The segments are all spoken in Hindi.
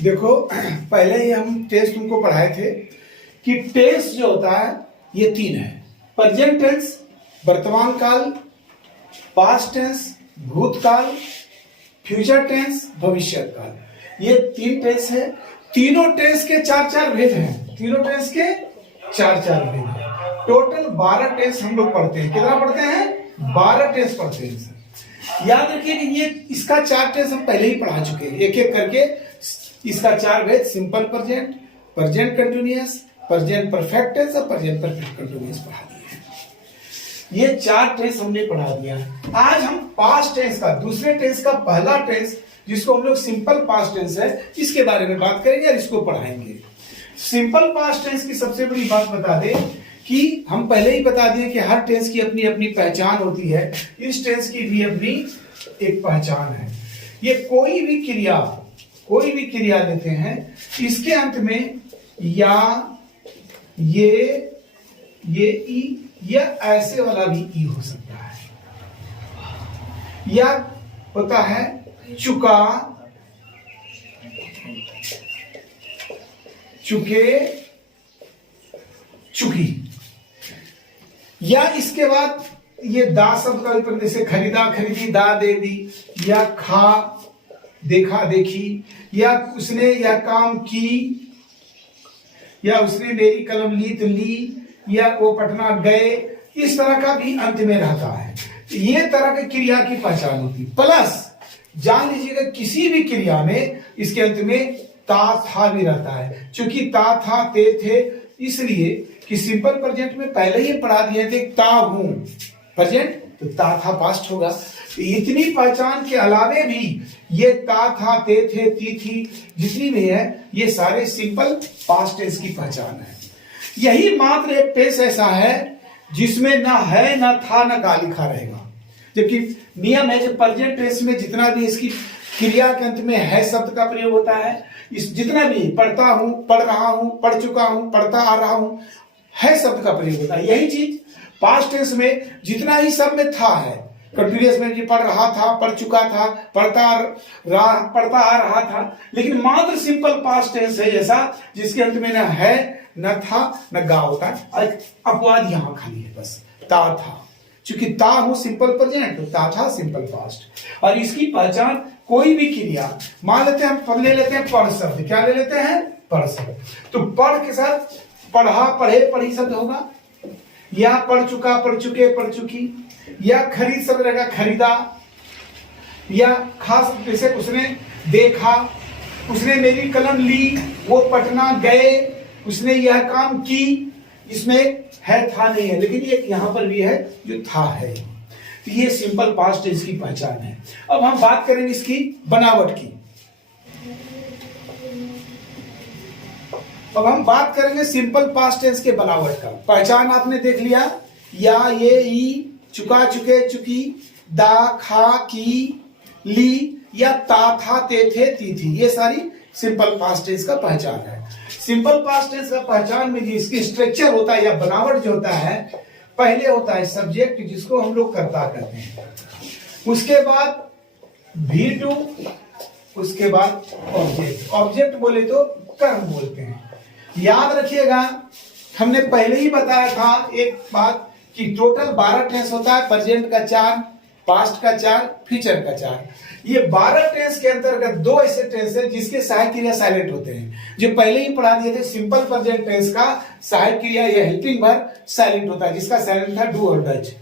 देखो, पहले ही हम टेंस तुमको पढ़ाए थे कि टेंस जो होता है ये तीन है। प्रेजेंट टेंस, वर्तमान काल, पास्ट टेंस, भूतकाल, फ्यूचर टेंस, भविष्य काल। ये तीन टेंस है। तीनों टेंस के चार चार भेद हैं। तीनों टेंस के चार चार भेद हैं। टोटल 12 टेंस हम लोग पढ़ते हैं। कितना पढ़ते हैं? 12 टेंस पढ़ते हैं सर। याद रखिए कि ये इसका 4 टेंस हम पहले ही पढ़ा चुके हैं, एक एक करके। इसका 4 भेद: simple present, present continuous, present perfect tense और प्रेजेंट परफेक्ट कंटिन्यूअस पढ़ा दिए हैं। ये 4 टेंस हमने पढ़ा दिया। आज हम पास्ट टेंस का, दूसरे टेंस का पहला टेंस जिसको हम लोग सिंपल पास्ट टेंस है, इसके बारे में बात करेंगे और इसको पढ़ाएंगे। सिंपल पास्ट टेंस की सबसे बड़ी बात बता दें कि हम पहले ही बता दिए कि हर टेंस की अपनी अपनी पहचान होती है। इस टेंस की भी अपनी एक पहचान है। ये कोई भी क्रिया लेते हैं, इसके अंत में या ये ई या ऐसे वाला भी ई हो सकता है, या होता है चुका, चुके, चुकी, या इसके बाद ये दा शब्द का विपरीत, जैसे खरीदा, खरीदी, दा, दे दी, या खा, देखा, देखी, या उसने यह काम की, या उसने मेरी कलम ली तो ली, या वो पटना गए। इस तरह का भी अंत में रहता है। ये तरह की क्रिया की पहचान होती। प्लस जान लीजिएगा किसी भी क्रिया में इसके अंत में ता था भी रहता है। चूंकि ता था ते थे, इसलिए कि सिंपल प्रेजेंट में पहले ही पढ़ा दिए थे ता हूं प्रेजेंट, तो ता था पास्ट होगा। इतनी पहचान के अलावे भी ये ता था ते थे ती थी जितनी भी है, ये सारे सिंपल पास्ट टेंस की पहचान है। यही मात्र एक टेंस ऐसा है जिसमें ना है, ना था, ना का लिखा रहेगा। जबकि नियम है जो प्रेजेंट टेंस में जितना भी इसकी क्रिया के अंत में है शब्द का प्रयोग होता है, इस जितना भी पढ़ता हूं, पढ़ रहा हूं, पढ़ चुका हूं, पढ़ता आ रहा हूं, है शब्द का प्रयोग होता है। यही चीज पास्ट टेंस में जितना ही सब में था है। कंटिन्यूअस में भी पढ़ रहा था, पढ़ चुका था, पढ़ता आ रहा था। लेकिन मात्र सिंपल पास्ट टेंस है ऐसा जिसके अंत में न है, न था, न गा होता है। अपवाद यहां खाली है बस, ता था। चूंकि ता हूं सिंपल प्रेजेंट, तो ता था सिंपल पास्ट। और इसकी पहचान कोई भी क्रिया, मान लेते हैं हम ले लेते हैं पढ़ शब्द। क्या ले लेते हैं? पढ़ शब्द। तो पढ़ के साथ पढ़ा, पढ़े, पढ़ी शब्द होगा, या पढ़ चुका, पढ़ चुके, पढ़ चुकी, या खरीद शब्द रहेगा, खरीदा, या खास जैसे उसने देखा, उसने मेरी कलम ली, वो पटना गए, उसने यह काम की। इसमें है था नहीं है, लेकिन ये यहां पर भी है जो था है। तो ये सिंपल पास्ट टेंस की पहचान है। अब हम बात करेंगे इसकी बनावट की। अब हम बात करेंगे सिंपल पास्ट टेंस के बनावट का। पहचान आपने देख लिया, या ये ई, चुका, चुके, चुकी, दा, खा, की, ली, या ता था ते थे ती थी। ये सारी सिंपल पास्ट टेंस का पहचान है। सिंपल पास्ट टेंस का पहचान में जी इसकी स्ट्रक्चर होता है या बनावट जो होता है, पहले होता है सब्जेक्ट जिसको हम लोग कर्ता कहते हैं, उसके बाद V2, उसके बाद ऑब्जेक्ट। ऑब्जेक्ट बोले तो कर्म बोलते हैं। याद रखिएगा हमने पहले ही बताया था एक बात कि टोटल 12 टेंस होता है। प्रेजेंट का 4, पास्ट का 4, फ्यूचर का 4। ये 12 टेंस के अंतर्गत 2 ऐसे टेंस है जिसके सहायक क्रिया साइलेंट होते हैं, जो पहले ही पढ़ा दिए थे। सिंपल प्रेजेंट टेंस का सहायक क्रिया या हेल्पिंग वर्ब साइलेंट होता है, जिसका साइलेंट था डू और डज।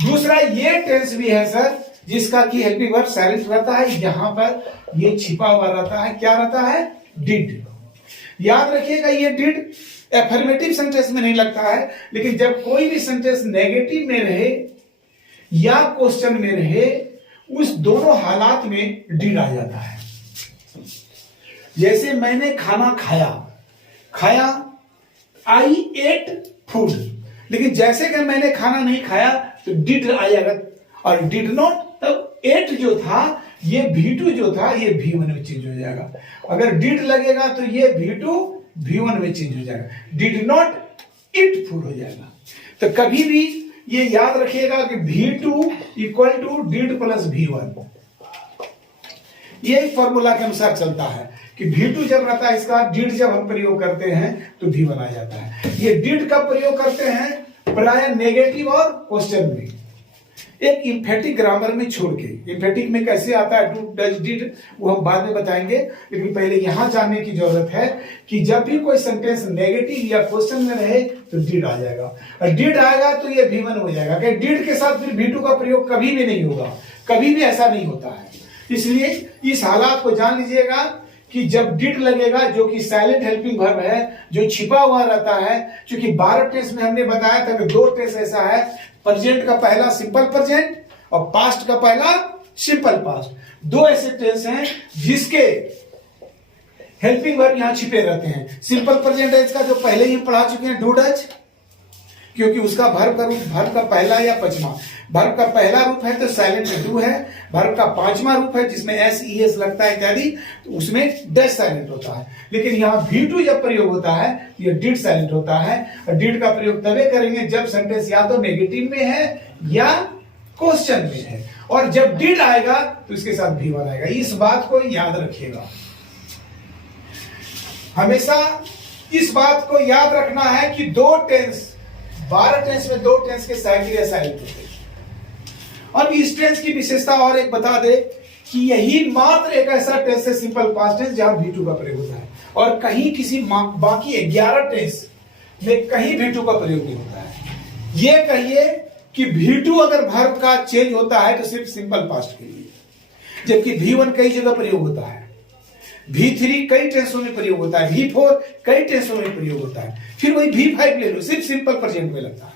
दूसरा ये टेंस भी है सर जिसका की हेल्पिंग वर्ब साइलेंट रहता है, यहां पर ये छिपा हुआ रहता है। क्या रहता है? डिड। याद रखिएगा ये डिड एफर्मेटिव सेंटेंस में नहीं लगता है, लेकिन जब कोई भी सेंटेंस नेगेटिव में रहे या क्वेश्चन में रहे, उस दोनों हालात में डिड आ जाता है। जैसे मैंने खाना खाया, खाया, आई एट फूड, लेकिन जैसे कि मैंने खाना नहीं खाया तो डिड आ जाएगा। और डिड नॉट, तब एट जो था ये V2 जो था ये V1 में चेंज हो जाएगा। अगर डिड लगेगा तो ये V2 V1 में चेंज हो जाएगा। डिड नॉट इट फूड हो जाएगा। तो कभी भी ये याद रखिएगा कि V2 equal to did plus V1। ये फॉर्मूला के अनुसार चलता है कि V2 जब रहता है इसका डिड जब हम प्रयोग करते हैं तो V1 आ जाता है। ये डिड कब प्रयोग करते हैं? प्राय नेगेटिव और क्वेश्चन में, एक इंफेटिक ग्रामर में छोड़ के। इंफेटिक में कैसे आता है डू डज डिड वो हम बाद में बताएंगे, लेकिन पहले यहां जानने की जरूरत है कि जब भी कोई सेंटेंस नेगेटिव या क्वेश्चन में रहे तो डिड आ जाएगा, और डिड आएगा तो ये V1 हो जाएगा। कि डिड के साथ फिर V2 का प्रयोग कभी भी नहीं होगा, कभी भी ऐसा नहीं होता है। इसलिए इस हालात को जान लीजिएगा कि जब डिड लगेगा, जो कि साइलेंट हेल्पिंग वर्ब है, जो छिपा हुआ रहता है, क्योंकि 12 टेंस में हमने बताया था कि 2 टेंस ऐसा है, प्रेजेंट का पहला सिंपल प्रेजेंट और पास्ट का पहला सिंपल पास्ट। 2 ऐसे टेंस हैं जिसके हेल्पिंग वर्ब यहां छिपे रहते हैं। सिंपल प्रेजेंट टेंस का जो पहले ही पढ़ा चुके हैं, डू डज, क्योंकि उसका वर्ब का रूप वर्ब का पहला या पचमा, वर्ब का पहला रूप है तो साइलेंट में डू है, वर्ब का 5वां रूप है जिसमें एस ई एस लगता है इत्यादि, तो उसमें डैश साइलेंट होता है। लेकिन यहाँ V2 जब प्रयोग होता है ये डिड साइलेंट होता है, और डिड का प्रयोग तभी करेंगे जब सेंटेंस या तो नेगेटिव में है या क्वेश्चन में है, और जब डिड आएगा तो इसके साथ V1 आएगा। इस बात को याद रखिएगा, हमेशा इस बात को याद रखना है कि 2 टेंस, 12 टेंस में 2 टेंस के साइलेंट या साइलेंट होते हैं। और इस टेंस की विशेषता और एक बता दे कि यही मात्र एक ऐसा टेंस है सिंपल पास्ट टेंस जहां V2 का प्रयोग होता है, और कहीं किसी बाकी 11 टेंस में कहीं V2 का प्रयोग नहीं होता है। ये कहिए कि V2 अगर वर्ब का चेंज होता है तो सिर्फ सिंपल पास्ट के लिए, जबकि V1 कई जगह प्रयोग होता है, V3 कई टेंसों में प्रयोग होता है, V4 कई टेंसों में प्रयोग होता है, फिर वही V5 ले लो, सिर्फ सिंपल प्रेजेंट में लगता है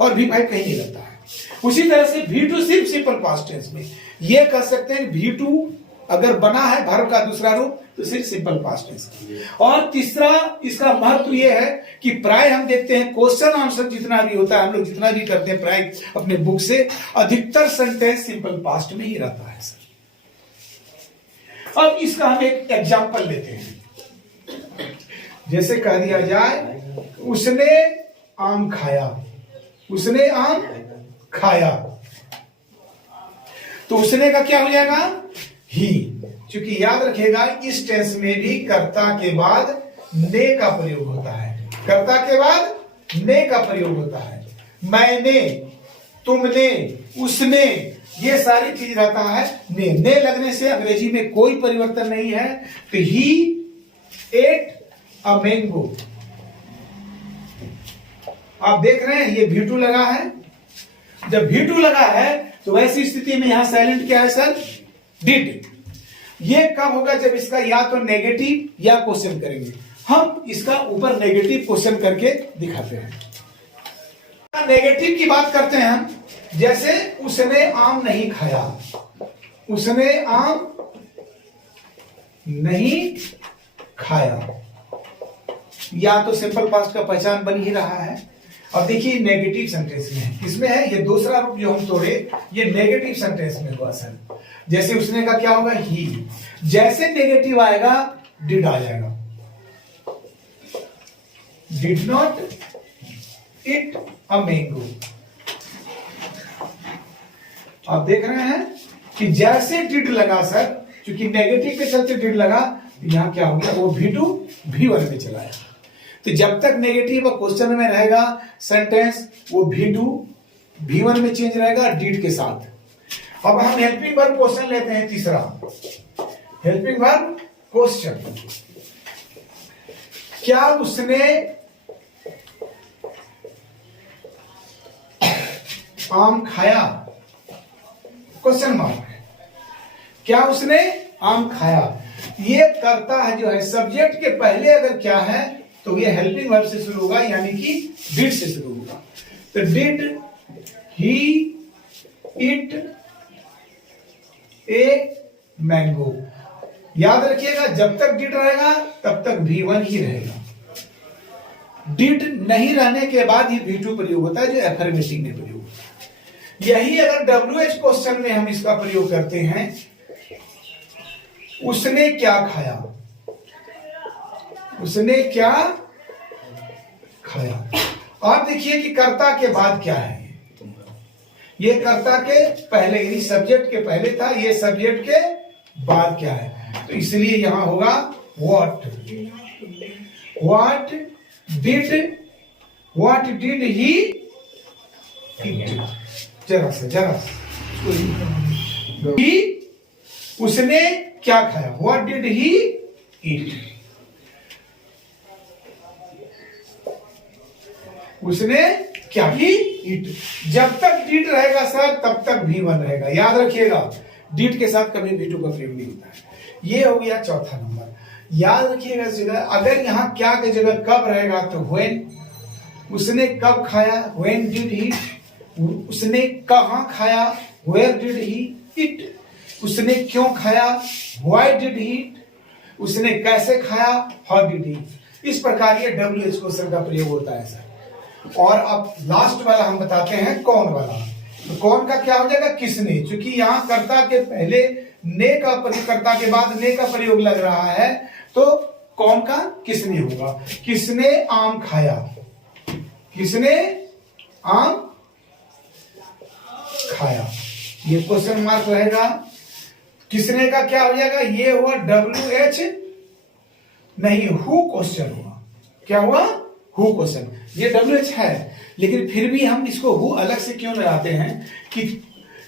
और V5 कहीं नहीं लगता है। उसी तरह से V2 सिर्फ सिंपल पास्ट टेंस में। ये कह सकते हैं V2 अगर बना है वर्ब का दूसरा रूप तो सिर्फ सिंपल पास्ट टेंस। और तीसरा इसका महत्व यह है कि प्राय हम देखते हैं क्वेश्चन आंसर जितना भी होता है, हम लोग जितना भी करते हैं प्राय अपने बुक से, अधिकतर सेंटेंस सिंपल पास्ट में ही रहता है सर। अब इसका हम एक एग्जांपल लेते हैं। जैसे कह दिया जाए उसने आम खाया, उसने आम खाया, तो उसने का क्या हो जाएगा? ही। क्योंकि याद रखिएगा इस टेंस में भी कर्ता के बाद ने का प्रयोग होता है, कर्ता के बाद ने का प्रयोग होता है। मैंने, तुमने, उसने, ये सारी चीज रहता है ने लगने से अंग्रेजी में कोई परिवर्तन नहीं है। तो ही एट अ मैंगो, आप देख रहे हैं ये V2 लगा है। जब V2 लगा है तो वैसी स्थिति में यहां साइलेंट क्या है सर? डिड। ये कब होगा? जब इसका या तो नेगेटिव या क्वेश्चन करेंगे। हम इसका ऊपर नेगेटिव क्वेश्चन करके दिखाते हैं। नेगेटिव की बात करते हैं हम, जैसे उसने आम नहीं खाया, उसने आम नहीं खाया, या तो सिंपल पास्ट का पहचान बन ही रहा है। अब देखिए नेगेटिव सेंटेंस में है, इसमें है ये दूसरा रूप जो हम तोड़े, ये नेगेटिव सेंटेंस में हुआ सर। जैसे उसने का क्या होगा? ही। जैसे नेगेटिव आएगा डिड आ जाएगा। Did not it a mango. आप देख रहे हैं कि जैसे डिड लगा सर, क्योंकि नेगेटिव के चलते डिड लगा, यहां क्या हो गया? वो V2 V1 में चला गया। तो जब तक नेगेटिव और क्वेश्चन में रहेगा सेंटेंस, वो V2 V1 में चेंज रहेगा डिड के साथ। अब हम हेल्पिंग वर्ब क्वेश्चन लेते हैं तीसरा, हेल्पिंग वर्ब क्वेश्चन। क्या उसने आम खाया? Question mark. क्या उसने आम खाया? ये करता है जो है सब्जेक्ट के पहले अगर क्या है तो ये हेल्पिंग वर्ब से शुरू होगा, यानी कि डिड से शुरू होगा। तो did he it a mango. याद रखिएगा जब तक डिड रहेगा तब तक V1 ही रहेगा। डिड नहीं रहने के बाद ही V2 प्रयोग होता है, जो एफर्मेटिव में प्रयोग होता है। यही अगर WH क्वेश्चन में हम इसका प्रयोग करते हैं, उसने क्या खाया, उसने क्या खाया। आप देखिए कि कर्ता के बाद क्या है, ये कर्ता के पहले यानी सब्जेक्ट के पहले था, ये सब्जेक्ट के बाद क्या है, तो इसलिए यहां होगा व्हाट डिड ही इट। जरा सा ही, उसने क्या खाया, व्हाट डिड ही ईट, उसने क्या ही ईट। जब तक डिड रहेगा सर तब तक V1 रहेगा, याद रखिएगा, डिड के साथ कभी V2 का प्रयोग नहीं होता है। ये हो गया चौथा नंबर, याद रखिएगा इस जगह। अगर यहां क्या की जगह कब रहेगा तो व्हेन, उसने कब खाया, व्हेन डिड ही, उसने कहां खाया, वेयर डिड ही इट, उसने क्यों खाया, व्हाई डिड ही इट, उसने कैसे खाया, हाउ डिड ही। इस प्रकार ये WH क्वेश्चन का प्रयोग होता है सर। और अब लास्ट वाला हम बताते हैं कौन वाला। तो कौन का क्या हो जाएगा, किसने, क्योंकि यहां कर्ता के पहले ने का प्रयोग, कर्ता के बाद ने का प्रयोग लग रहा है, तो कौन का किसने होगा। किसने आम खाया, किसने आम खाया, ये क्वेश्चन मार्क रहेगा। किसने का क्या हो जाएगा, ये हुआ WH, नहीं हु क्वेश्चन हुआ, क्या हुआ, हु क्वेश्चन। ये WH है, लेकिन फिर भी हम इसको हु अलग से क्यों लगाते हैं कि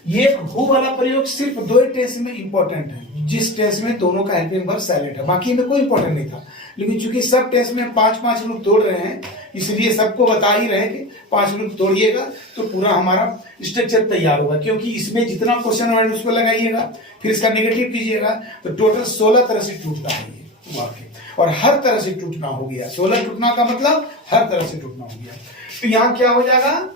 ये हु वाला प्रयोग सिर्फ 2 टेंस में इंपॉर्टेंट है, जिस टेंस में दोनों का हेल्पिंग वर्ब साइलेंट है, बाकी में कोई इंपॉर्टेंट नहीं था। लेकिन चूंकि सब टेंस में 5-5 रूप तोड़ रहे हैं, इसलिए सबको बता ही रहे कि 5 रूप तोड़िएगा तो पूरा हमारा स्ट्रक्चर तैयार होगा। क्योंकि इसमें जितना क्वेश्चन वर्ड उसको लगाइएगा, फिर इसका नेगेटिव कीजिएगा, तो टोटल 16 तरह से टूटता है ये वाक्य, और हर तरह से टूटना हो गया। 16 टूटना का मतलब हर तरह से टूटना हो गया। तो यहां क्या हो जाएगा,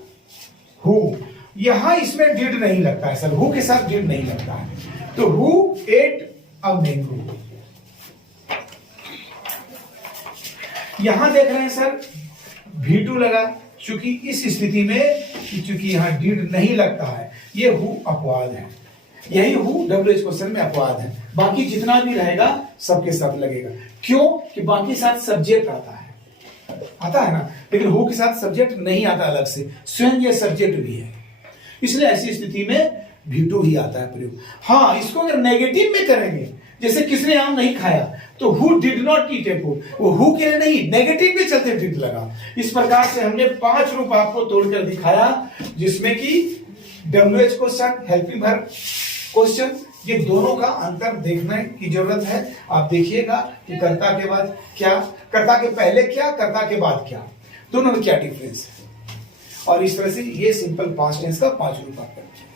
हु, यहां इसमें डिड नहीं लगता है सर, हु के साथ डिड नहीं लगता है, तो हु एट अ मैंगो। यहां देख रहे हैं सर V2 लगा, क्योंकि इस स्थिति में क्योंकि यहां डिड नहीं लगता है, ये हु अपवाद है, यही हु WH क्वेश्चन में अपवाद है। बाकी जितना भी रहेगा सबके सब लगेगा। क्यों कि बाकी साथ सब्जेक्ट आता है ना, लेकिन हु के साथ सब्जेक्ट नहीं आता अलग से, स्वयं ये सब्जेक्ट भी है, इसलिए ऐसी स्थिति में V2 ही आता है प्रयोग। हाँ, इसको अगर नेगेटिव में करेंगे, जैसे किसने आम नहीं खाया, तो who did not eat A food, वो हु के लिए नहीं, नेगेटिव में चलते डिड लगा। इस प्रकार से हमने 5 रूप आपको तोड़कर दिखाया, जिसमें कि WH question, helping verb question, ये दोनों का अंतर देखने की जरूरत है। आप देखिएगा कि कर्ता के बाद क्या, कर्ता के पहले क्या, कर्ता के बाद क्या, दोनों में क्या डिफरेंस है। और इस तरह से ये सिंपल पास्ट टेंस का 5 रूप आप करेंगे।